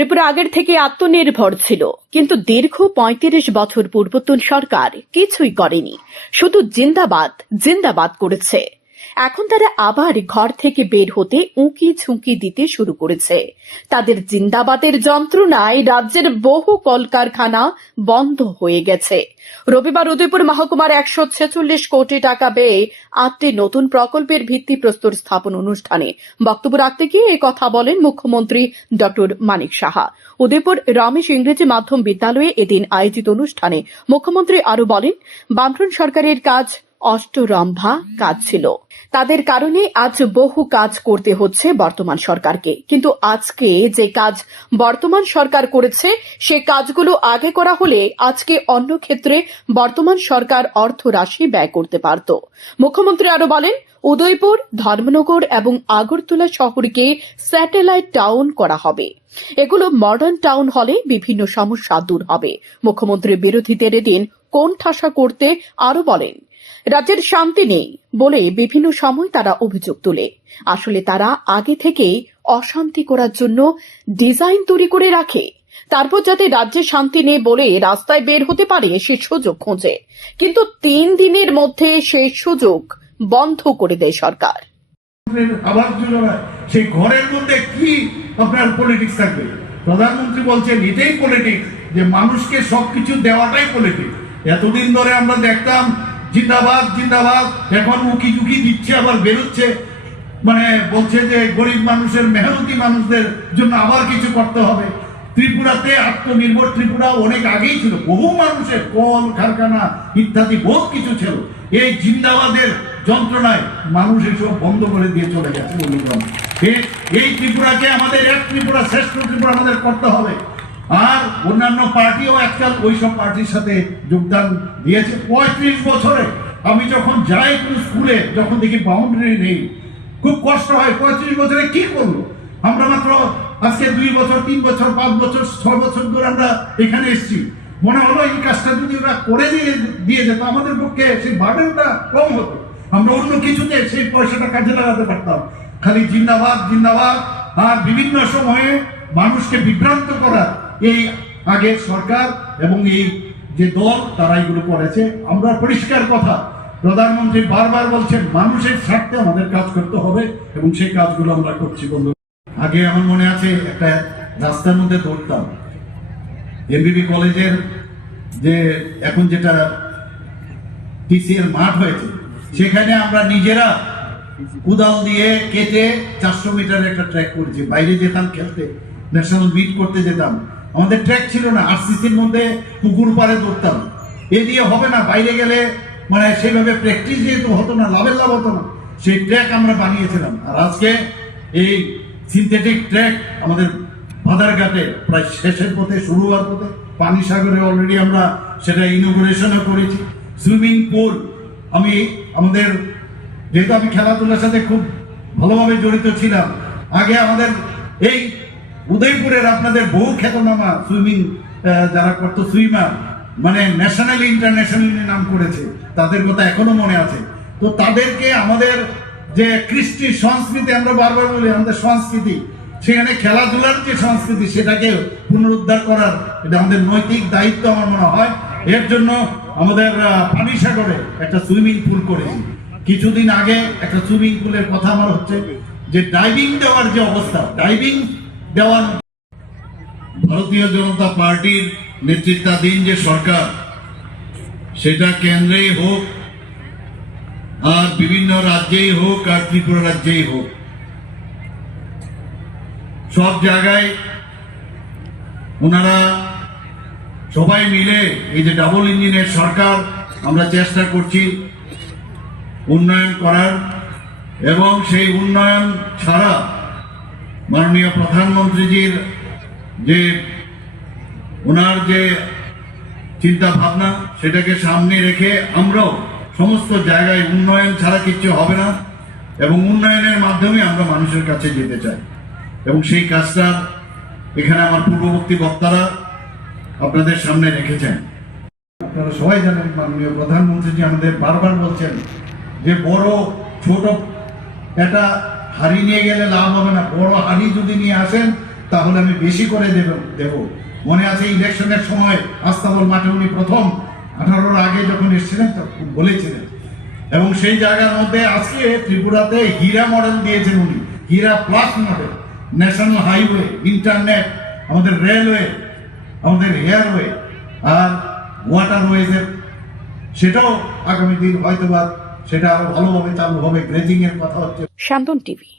ত্রিপুরা আগের থেকে আত্মনির্ভর ছিল, কিন্তু দীর্ঘ ৩৫ বছর পূর্বতন সরকার কিছুই করেনি, শুধু জিন্দাবাদ জিন্দাবাদ করেছে। এখন তারা আবার ঘর থেকে বের হতে উঁকি ঝুঁকি দিতে শুরু করেছে। তাদের জিন্দাবাদের যন্ত্রণায় রাজ্যের বহু কলকারখানা বন্ধ হয়ে গেছে। রবিবার উদয়পুর মহকুমার ১৪৬ কোটি টাকা ব্যয়ে ৮টি নতুন প্রকল্পের ভিত্তিপ্রস্তর স্থাপন অনুষ্ঠানে বক্তব্য রাখতে গিয়ে কথা বলেন মুখ্যমন্ত্রী ড মানিক সাহা। উদয়পুর রমেশ ইংরেজি মাধ্যম বিদ্যালয়ে এদিন আয়োজিত অনুষ্ঠানে মুখ্যমন্ত্রী আরো বলেন, বামফ্রন্ট সরকারের কাজ অষ্টরম্ভা কাজ ছিল। তাদের কারণে আজ বহু কাজ করতে হচ্ছে বর্তমান সরকারকে, কিন্তু আজকে যে কাজ বর্তমান সরকার করেছে সে কাজগুলো আগে করা হলে আজকে অন্য ক্ষেত্রে বর্তমান সরকার অর্থ রাশি ব্যয় করতে পারত। মুখ্যমন্ত্রী আরো বলেন, উদয়পুর, ধর্মনগর এবং আগরতলা শহরকে স্যাটেলাইট টাউন করা হবে। এগুলো মডার্ন টাউন হলে বিভিন্ন সমস্যা দূর হবে। মুখ্যমন্ত্রী বিরোধীদের এদিন কোণঠাসা করতে আরো বলেন, রাজ্যের শান্তি নেই বলে বিভিন্ন সময় তারা অভিযোগ তোলে। আসলে তারা আগে থেকেই অশান্তি করার জন্য ডিজাইন তৈরি করে রাখে, তারপর যাতে রাজ্যে শান্তি নেই বলে রাস্তায় বের হতে পারে সে সুযোগ খোঁজে, কিন্তু ৩ দিনের মধ্যে সেই সুযোগ বন্ধ করে দেয় সরকার। আবাস যোজনা, সেই ঘরের মধ্যে কি আপনার পলিটিক্স থাকবে? প্রধানমন্ত্রী বলছেন এটাই পলিটিক্স, যে মানুষকে সবকিছু দেওয়াটাই পলিটিক্স। এতদিন ধরে আমরা দেখতাম জিন্দাবাদ জিন্দাবাদ, এখন উকি ঝুঁকি দিচ্ছে, আবার বেরোচ্ছে, মানে বলছে যে গরিব মানুষের, মেহনতি মানুষদের জন্য আবার কিছু করতে হবে। ত্রিপুরাতে আত্মনির্ভর ত্রিপুরা অনেক আগেই ছিল, বহু মানুষের কল কারখানা ইত্যাদি বহুত কিছু ছিল। এই জিন্দাবাদের যন্ত্রণায় মানুষ এসব বন্ধ করে দিয়ে চলে গেছে। এই ত্রিপুরাকে আমাদের এক ত্রিপুরা, শ্রেষ্ঠ ত্রিপুরা আমাদের করতে হবে। আর অন্যান্য পার্টিও আজকাল ওইসব পার্টির সাথে যোগদান দিয়েছে। ৩৫ বছরে আমি যখন যাই স্কুলে, যখন দেখি বাউন্ডারি নেই, খুব কষ্ট হয়। ৩৫ বছরে কি করলো? আমরা মাত্র আজকে 2 বছর, 3 বছর, 5 বছর, 6 বছর ধরে আমরা এখানে এসেছি। মনে হলো এই কাজটা যদি ওরা করে দিয়ে যেত, আমাদের পক্ষে সেই বার্ডেনটা কম হতো, আমরা অন্য কিছুতে সেই পয়সাটা কাজে লাগাতে পারতাম। খালি জিন্দাবাদ জিন্দাবাদ আর বিভিন্ন সময়ে মানুষকে বিভ্রান্ত করা এই আগের সরকার এবং এই যে দল তারা এগুলো করেছে। আমরা পরিষ্কার কথা, প্রধানমন্ত্রী বারবার বলছেন মানুষের স্বার্থে আমাদের কাজ করতে হবে এবং সেই কাজগুলো আমরা করছি। বন্ধু, আগে আমার মনে আছে একটা রাস্তার মধ্যে দৌড়তাম, এমবিবি কলেজের যে এখন যেটা টিসিএল মাঠ হয়েছে, সেখানে আমরা নিজেরা কুদাল দিয়ে কেটে 400 মিটার একটা ট্র্যাক করেছি। বাইরে যেতাম খেলতে, ন্যাশনাল মিট করতে যেতাম, আমাদের ট্র্যাক ছিল না, আরসিসির মধ্যে পুকুর পাড়ে দৌড়তাম। এ দিয়ে হবে না, বাইরে গেলে মানে সেইভাবে প্র্যাকটিস যেহেতু হতো না, লাভের লাভ হতো না, সেই ট্র্যাক আমরা বানিয়েছিলাম। আর আজকে এই সিনথেটিক ট্র্যাক আমাদের বাধারঘাটে প্রায় শেষের পথে, শুরু হওয়ার পথে, পানি সাগরে অলরেডি আমরা সেটা ইনোগ্রেশনও করেছি। সুইমিং পুল, আমি আমাদের যেহেতু আমি খেলাধুলার সাথে খুব ভালোভাবে জড়িত ছিলাম, আগে আমাদের এই উদয়পুরের আপনাদের বহু খ্যাতনামা সুইমিং যারা করতো, সুইমার, মানে ন্যাশনালি ইন্টারন্যাশনালি নাম করেছে, তাদের কথা এখনো মনে আছে। তো তাদেরকে আমাদের যে কৃষ্টি সংস্কৃতি, আমরা বারবার বলি আমাদের সংস্কৃতি, সেখানে খেলাধুলার যে সংস্কৃতি সেটাকে পুনরুদ্ধার করার এটা আমাদের নৈতিক দায়িত্ব আমার মনে হয়। এর জন্য আমাদের পানিসাগরে একটা সুইমিং পুল করেছি। কিছুদিন আগে একটা সুইমিং পুলের কথা আমার হচ্ছে, যে ডাইভিং দেওয়ার যে অবস্থা, ডাইভিং দেওয়ার ভারতীয় জনতা পার্টির নেতৃত্বাধীন যে সরকার, সেটা কেন্দ্রেই হোক আর বিভিন্ন রাজ্যেই হোক আর ত্রিপুরা রাজ্যেই হোক, সব জায়গায় ওনারা সবাই মিলে এই যে ডাবল ইঞ্জিনের সরকার, আমরা চেষ্টা করছি উন্নয়ন করার, এবং সেই উন্নয়ন ছাড়া মাননীয় প্রধানমন্ত্রীজির যে ওনার যে চিন্তা ভাবনা, সেটাকে সামনে রেখে আমরাও সমস্ত জায়গায় উন্নয়ন ছাড়া কিচ্ছু হবে না, এবং উন্নয়নের মাধ্যমে আমরা মানুষের কাছে যেতে চাই। এবং সেই কাজটা এখানে আমার পূর্ববর্তী বক্তারা আপনাদের সামনে রেখেছেন। আপনারা সবাই জানেন মাননীয় প্রধানমন্ত্রীজি আমাদের বারবার বলছেন যে বড় ছোট একটা হাড়ি নিয়ে গেলে লাভ হবে না, বড় হাড়ি যদি নিয়ে আসেন তাহলে আমি বেশি করে দেব। মনে আছে ইলেকশনের সময় আস্তাবল মাঠে উনি প্রথম 18-র আগে যখন এসেছিলেন তখন বলেছিলেন, এবং সেই জায়গার মধ্যে আজকে ত্রিপুরাতে হীরা মডেল দিয়েছেন উনি, HIRA plus model, national highway, internet, আমাদের রেলওয়ে, আমাদের এয়ারওয়ে আর ওয়াটারওয়েজের, সেটাও আগামী দিন হয়তোবা সেটা আরো ভালোভাবে চালু হবে। গ্রেজিং এর কথা হচ্ছে। শান্তন টিভি।